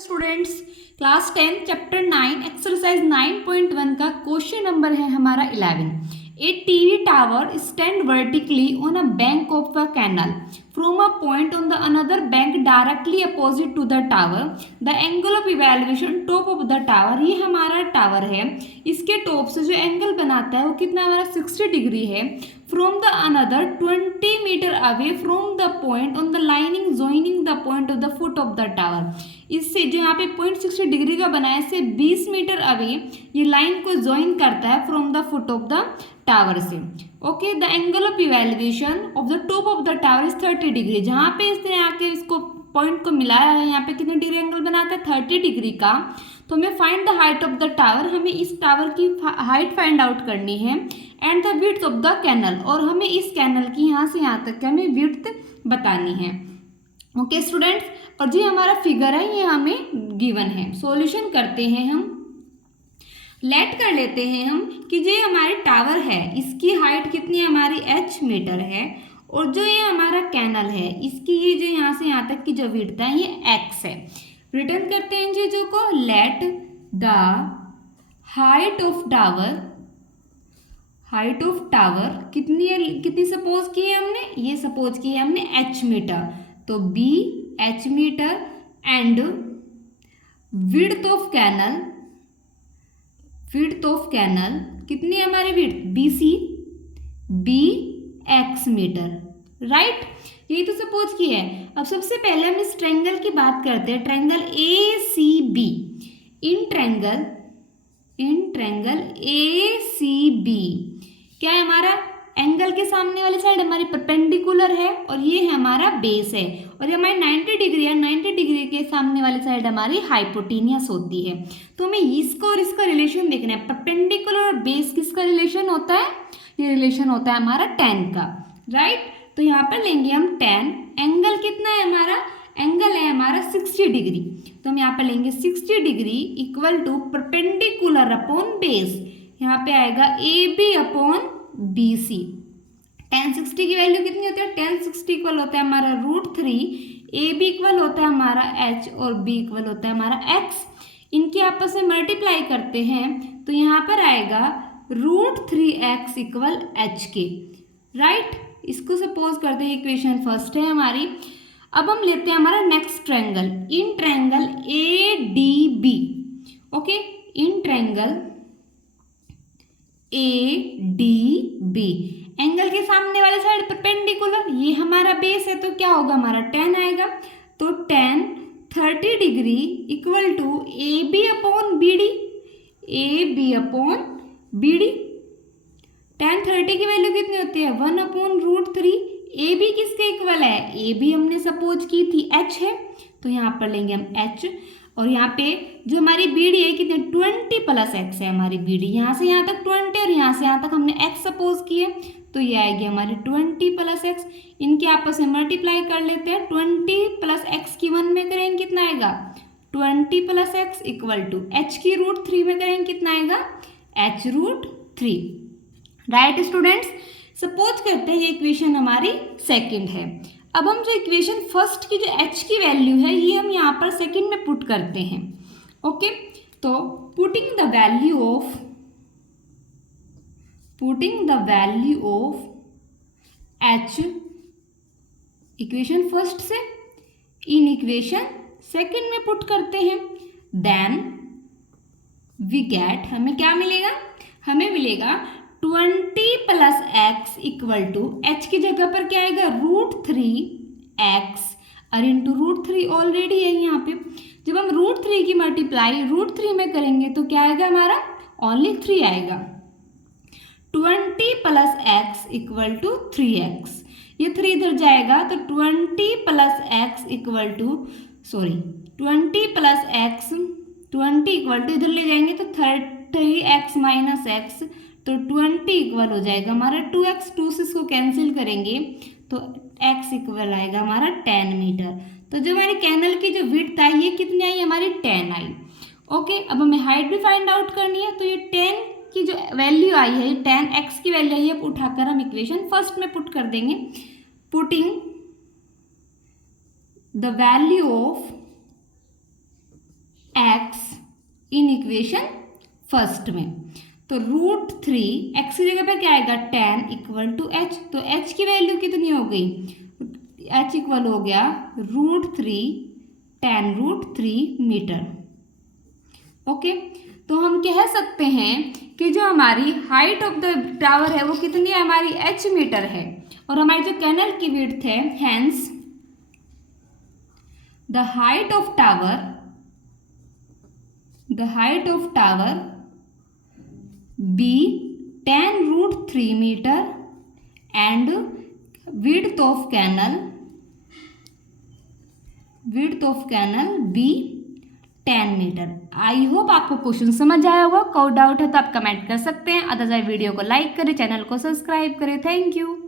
Students, class 10 chapter 9 exercise 9.1 का question number है हमारा 11। A TV tower stand vertically on a bank of a canal from a point on the another bank directly opposite to the tower. The angle of evaluation top of the tower, ये हमारा tower है, इसके top से जो angle बनाता है वो कितना हमारा 60 डिग्री है। From the another 20 metre away from the point on the lining joining the point of the foot of the tower. इससे जो यहाँ पे पॉइंट 60 डिग्री का बना है, इससे 20 मीटर अवे ये लाइन को ज्वाइन करता है from the foot of the tower से। Okay, the angle of evaluation of the top of the tower is 30 degree. जहाँ पे इसने आके इसको पॉइंट को मिलाया है, यहाँ पे कितने डिग्री एंगल बनाता है 30 डिग्री का। तो हमें find the height of the tower, हमें इस टावर की हाइट फाइंड आउट करनी है, and the width of the canal, और हमें इस कैनल की यहाँ से यहाँ तक हमें विड्थ बतानी है। ओके स्टूडेंट्स, और जो हमारा फिगर है ये हमें गिवन है। सॉल्यूशन करते हैं हम, लेट कर लेते हैं हम कि जो हमारे टावर है इसकी हाइट कितनी है हमारी h मीटर है, और जो ये हमारा कैनल है इसकी ये जो यहाँ से यहाँ तक की जो विड्थ है ये x है। रिटर्न करते हैं चीजों को, let the height of tower कितनी सपोज की है हमने, ये सपोज की है हमने h मीटर, तो b h metre, and width of canal कितनी है हमारी width BC x metre, right. यही तो सपोज की है। अब सबसे पहले हम इस ट्रायंगल की बात करते हैं, triangle ACB। In triangle ACB क्या है हमारा, एंगल के सामने वाली साइड हमारी परपेंडिकुलर है और ये है हमारा बेस है, और ये हमारी 90 डिग्री है। 90 डिग्री के सामने वाली साइड हमारी हाइपोटेनियस होती है। तो हमें इसको और इसका रिलेशन देखना है। परपेंडिकुलर और बेस किसका रिलेशन होता है, ये रिलेशन होता है हमारा tan का, राइट। तो यहाँ पर लेंगे हम tan, एंगल कितना है हमारा, एंगल है हमारा 60 डिग्री, तो हम यहाँ पर लेंगे 60 degree equal to perpendicular upon base, यहाँ पे आएगा AB अपॉन BC। tan 60 की वैल्यू कितनी होती है, tan 60 इक्वल होता है हमारा √3, AB इक्वल होता है हमारा h और B इक्वल होता है हमारा x। इनके आपस में मल्टीप्लाई करते हैं तो यहाँ पर आएगा √3x इक्वल h के, राइट। इसको सपोज करते हैं इक्वेशन फर्स्ट है हमारी। अब हम लेते हैं हमारा next triangle, in triangle ADB। Okay, in triangle ADB, angle के सामने वाले साइड परपेंडिकुलर, ये हमारा बेस है तो क्या होगा हमारा tan आएगा। तो tan 30 degree equal to AB upon BD। tan 30 की वैल्यू कितनी होती है 1 अपॉन √3। AB किसके इक्वल है, AB हमने सपोज की थी h है, तो यहाँ पर लेंगे हम h, और यहाँ पे जो हमारी BD है कितने 20 प्लस x है हमारी BD, यहाँ से यहाँ तक 20 और यहाँ से यहाँ तक हमने x सपोज की है, तो ये आएगी हमारी 20 प्लस x। इनके आपस में मल्टीप्लाई कर लेते हैं, 20 प्लस x की 1 में करेंगे कितना आएगा 20 plus x equal to h की √3 में करेंगे कितना आएगा h√3, राइट स्टूडेंट्स। सपोज करते हैं इक्वेशन हमारी सेकंड है। अब हम जो इक्वेशन फर्स्ट की जो h की वैल्यू है ये हम यहाँ पर सेकंड में पुट करते हैं। ओके, तो putting the value of h equation first से इन इक्वेशन सेकंड में पुट करते हैं, देन वी गेट, हमें क्या मिलेगा, हमें मिलेगा 20 plus x equal to h की जगह पर क्या आएगा √3x, और इंटू √3 ऑलरेडी है यहाँ पे। जब हम √3 की मल्टीप्लाई √3 में करेंगे तो क्या आएगा हमारा ओनली 3 आएगा। 20 plus x equal to 3x, ये 3 इधर जाएगा तो 20 plus x equal to 20 plus x 20 equal to इधर ले जाएंगे तो 30x माइनस x, तो 20 इक्वल हो जाएगा हमारा 2x, 2 से इसको कैंसिल करेंगे तो x इक्वल आएगा हमारा 10 मीटर। तो जो हमारी कैनल की जो विड्थ आई ये कितनी आई हमारी 10 आई। ओके, अब हमें हाइट भी फाइंड आउट करनी है, तो ये 10 की जो वैल्यू आई है, 10x की वैल्यू आई है, उठाकर हम इक्वेशन फर्स्ट में पुट कर देंगे। Putting the value of in equation first में। तो √3 x की जगह पर क्या आएगा 10 = h। तो h की वैल्यू कितनी हो गई, h इक्वल हो गया √3 10√3 मीटर। ओके, तो हम कह सकते हैं कि जो हमारी हाइट ऑफ द टावर है वो कितनी है, हमारी h मीटर है, और हमारी जो कैनल की विड्थ है, hence the height of tower be 10√3 metre and width of canal be 10 metre. I hope आपको क्वेश्चन समझ आया होगा। कोई डाउट है तो आप कमेंट कर सकते हैं, अदरवाइज वीडियो को लाइक करें, चैनल को सब्सक्राइब करें। Thank you.